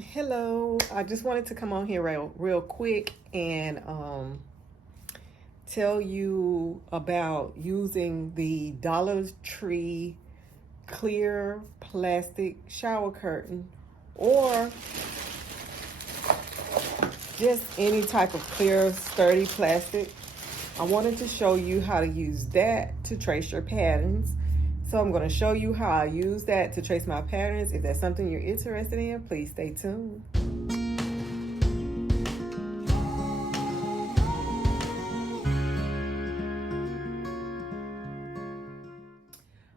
Hello, I just wanted to come on here real quick and tell you about using the Dollar Tree clear plastic shower curtain or just any type of clear sturdy plastic. I wanted to show you how to use that to trace your patterns. So I'm going to show you how I use that to trace my patterns. If that's something you're interested in, please stay tuned.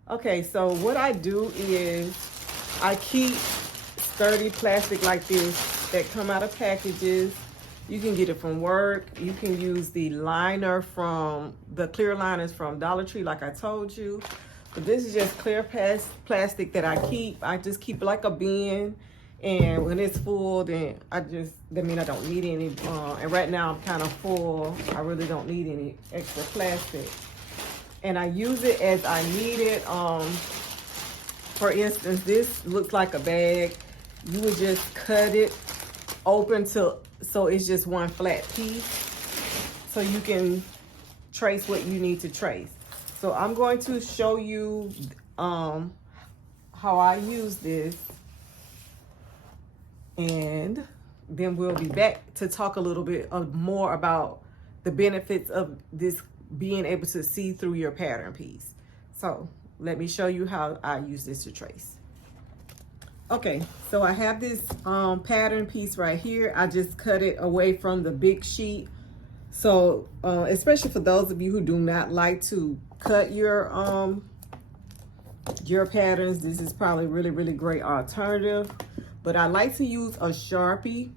Okay, so what I do is I keep sturdy plastic like this that come out of packages. You can get it from work. You can use the liner from the clear liners from Dollar Tree like I told you. But this is just clear plastic that I keep. I just keep like a bin, and when it's full, then that means I don't need any. And right now I'm kind of full. I really don't need any extra plastic. And I use it as I need it. For instance, this looks like a bag. You would just cut it open so it's just one flat piece, so you can trace what you need to trace. So I'm going to show you how I use this, and then we'll be back to talk a little bit more about the benefits of this being able to see through your pattern piece. So let me show you how I use this to trace. Okay, so I have this pattern piece right here. I just cut it away from the big sheet. So especially for those of you who do not like to cut your patterns, this is probably really great alternative. But I like to use a Sharpie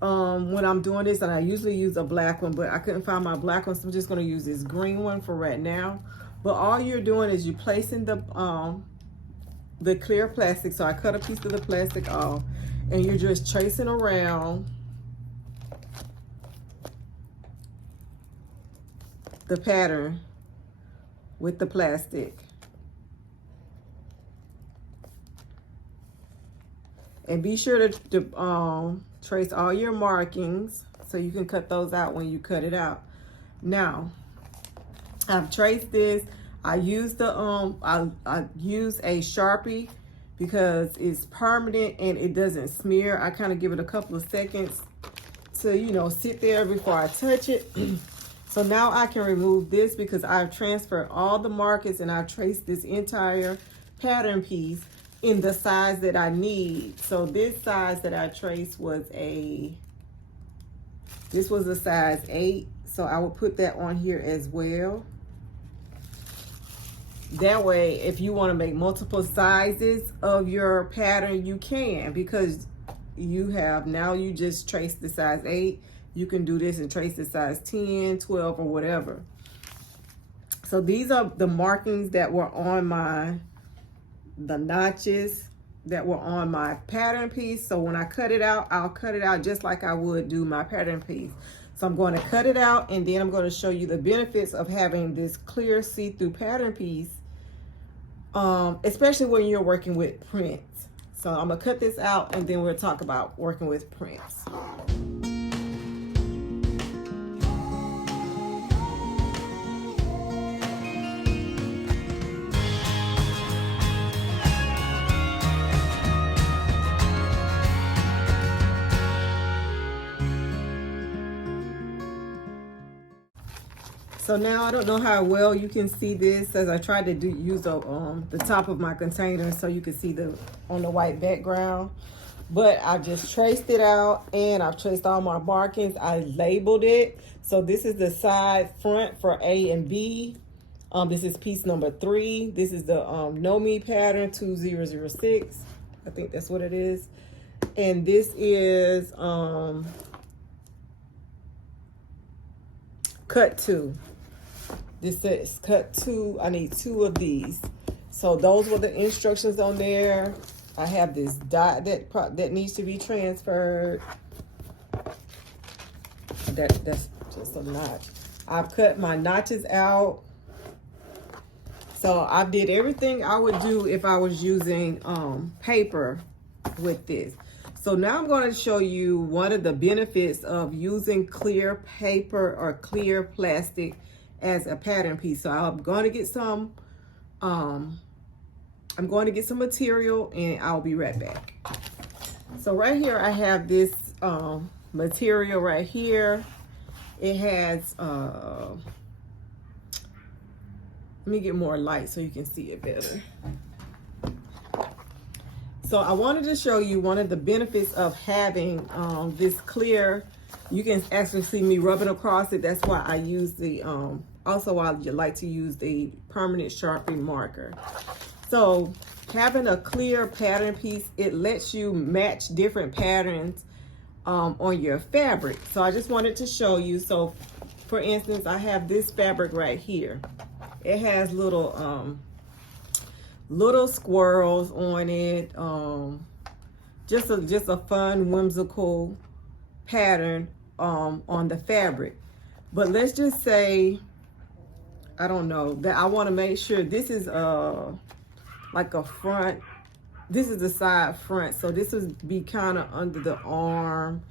when I'm doing this, and I usually use a black one, but I couldn't find my black one, so I'm just going to use this green one for right now. But all you're doing is you're placing the clear plastic. So I cut a piece of the plastic off, and you're just tracing around the pattern with the plastic. And be sure to trace all your markings so you can cut those out when you cut it out. Now, I've traced this. I use I use a Sharpie because it's permanent and it doesn't smear. I kind of give it a couple of seconds to, sit there before I touch it. So now I can remove this because I've transferred all the markings and I've traced this entire pattern piece in the size that I need. So this size that I traced was a size 8. So I will put that on here as well. That way, if you want to make multiple sizes of your pattern, you can, because you just trace the size 8. You can do this and trace the size 10, 12, or whatever. So these are the markings that were on the notches that were on my pattern piece. So when I cut it out, I'll cut it out just like I would do my pattern piece. So I'm going to cut it out, and then I'm going to show you the benefits of having this clear see-through pattern piece, especially when you're working with prints. So I'm going to cut this out, and then we'll talk about working with prints. So now I don't know how well you can see this, as I tried to use the top of my container so you can see on the white background. But I just traced it out, and I've traced all my markings. I labeled it. So this is the side front for A and B. This is piece number 3. This is the Know Me pattern 2006. I think that's what it is. And this is cut 2. This says cut 2. I need 2 of these. So those were the instructions on there. I have this dot that needs to be transferred. That's just a notch. I've cut my notches out. So I did everything I would do if I was using paper with this. So now I'm going to show you one of the benefits of using clear paper or clear plastic as a pattern piece. So I'm going to get some material and I'll be right back. So right here I have this material right here. It has let me get more light so you can see it better. So I wanted to show you one of the benefits of having this clear. You can actually see me rubbing across it. That's why I use the, also I like to use the permanent Sharpie marker. So having a clear pattern piece, it lets you match different patterns on your fabric. So I just wanted to show you. So for instance, I have this fabric right here. It has little squirrels on it. Just a fun, whimsical pattern on the fabric. But let's just say, I don't know, that I want to make sure this is like a front. This is the side front, so this would be kind of under the arm.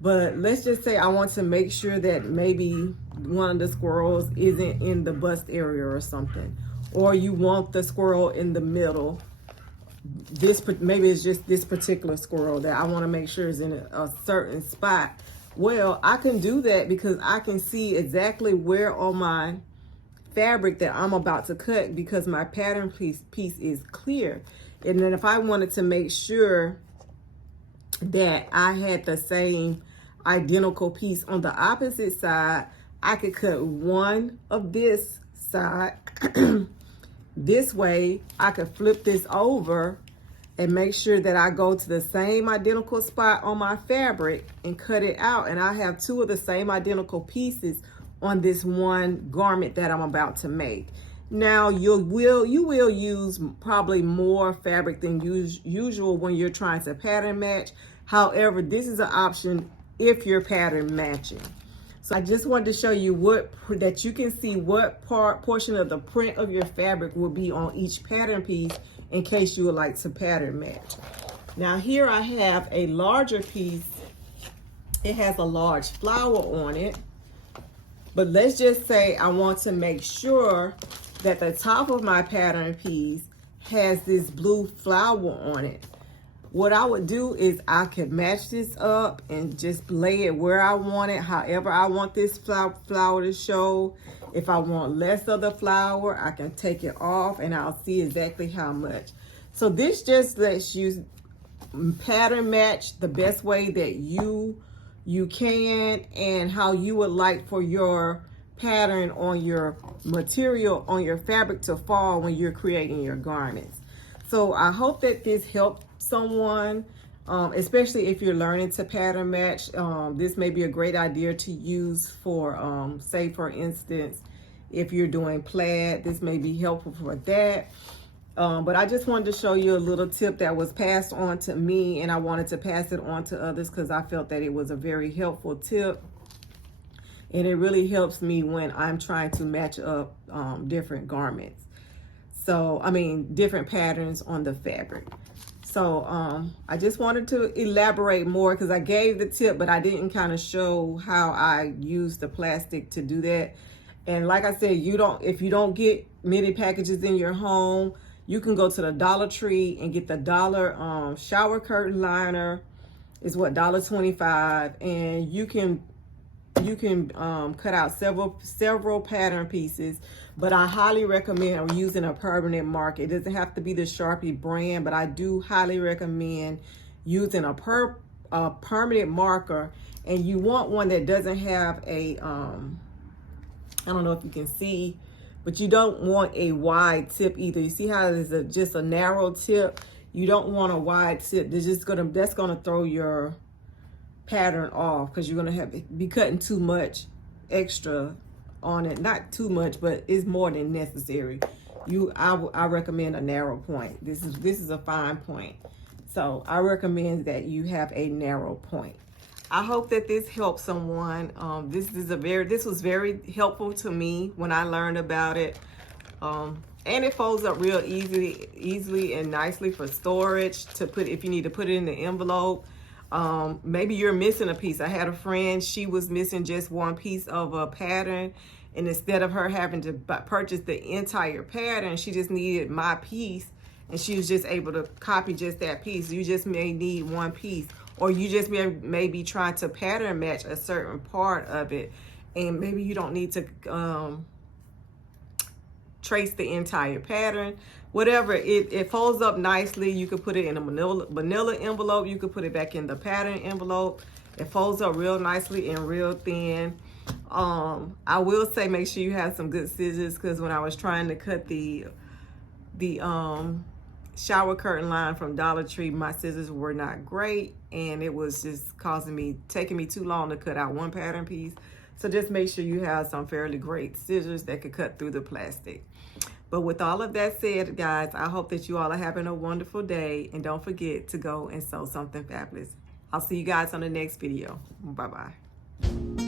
But let's just say I want to make sure that maybe one of the squirrels isn't in the bust area or something. Or you want the squirrel in the middle. Maybe it's just this particular squirrel that I want to make sure is in a certain spot. Well, I can do that because I can see exactly where on my fabric that I'm about to cut, because my pattern piece is clear. And then if I wanted to make sure that I had the same identical piece on the opposite side, I could cut one of this side this way. I could flip this over and make sure that I go to the same identical spot on my fabric and cut it out, and I have two of the same identical pieces on this one garment that I'm about to make. Now you will use probably more fabric than usual when you're trying to pattern match. However, this is an option if you're pattern matching. So I just wanted to show you that you can see what portion of the print of your fabric will be on each pattern piece in case you would like to pattern match. Now here I have a larger piece. It has a large flower on it. But let's just say I want to make sure that the top of my pattern piece has this blue flower on it. What I would do is I could match this up and just lay it where I want it, however I want this flower to show. If I want less of the flower, I can take it off and I'll see exactly how much. So this just lets you pattern match the best way that you can, and how you would like for your pattern on your material, on your fabric to fall when you're creating your garments. So I hope that this helped someone, especially if you're learning to pattern match. This may be a great idea to use for, say for instance, if you're doing plaid, this may be helpful for that. But I just wanted to show you a little tip that was passed on to me, and I wanted to pass it on to others because I felt that it was a very helpful tip. And it really helps me when I'm trying to match up different garments. So, I mean, different patterns on the fabric. So I just wanted to elaborate more because I gave the tip, but I didn't kind of show how I use the plastic to do that. And like I said, if you don't get many packages in your home, you can go to the Dollar Tree and get the dollar shower curtain liner. It's what, $1.25, and you can cut out several pattern pieces. But I highly recommend using a permanent marker. It doesn't have to be the Sharpie brand, but I do highly recommend using a permanent marker. And you want one that doesn't have a I don't know if you can see, but you don't want a wide tip either. You see how there's just a narrow tip? You don't want a wide tip. That's gonna throw your pattern off because you're gonna be cutting too much extra on it. Not too much, but it's more than necessary. I recommend a narrow point. This is a fine point. So I recommend that you have a narrow point. I hope that this helps someone. This was very helpful to me when I learned about it. And it folds up real easily and nicely for storage to put if you need to put it in the envelope. Maybe you're missing a piece. I had a friend, she was missing just one piece of a pattern, and instead of her having to purchase the entire pattern, she just needed my piece, and she was just able to copy just that piece. You just may need one piece, or you just may be trying to pattern match a certain part of it, and maybe you don't need to trace the entire pattern. Whatever, it folds up nicely. You could put it in a manila envelope. You could put it back in the pattern envelope. It folds up real nicely and real thin. I will say make sure you have some good scissors, because when I was trying to cut the shower curtain line from Dollar Tree, my scissors were not great, and it was just taking me too long to cut out one pattern piece. So just make sure you have some fairly great scissors that could cut through the plastic. But with all of that said, guys, I hope that you all are having a wonderful day, and don't forget to go and sew something fabulous. I'll see you guys on the next video. Bye-bye.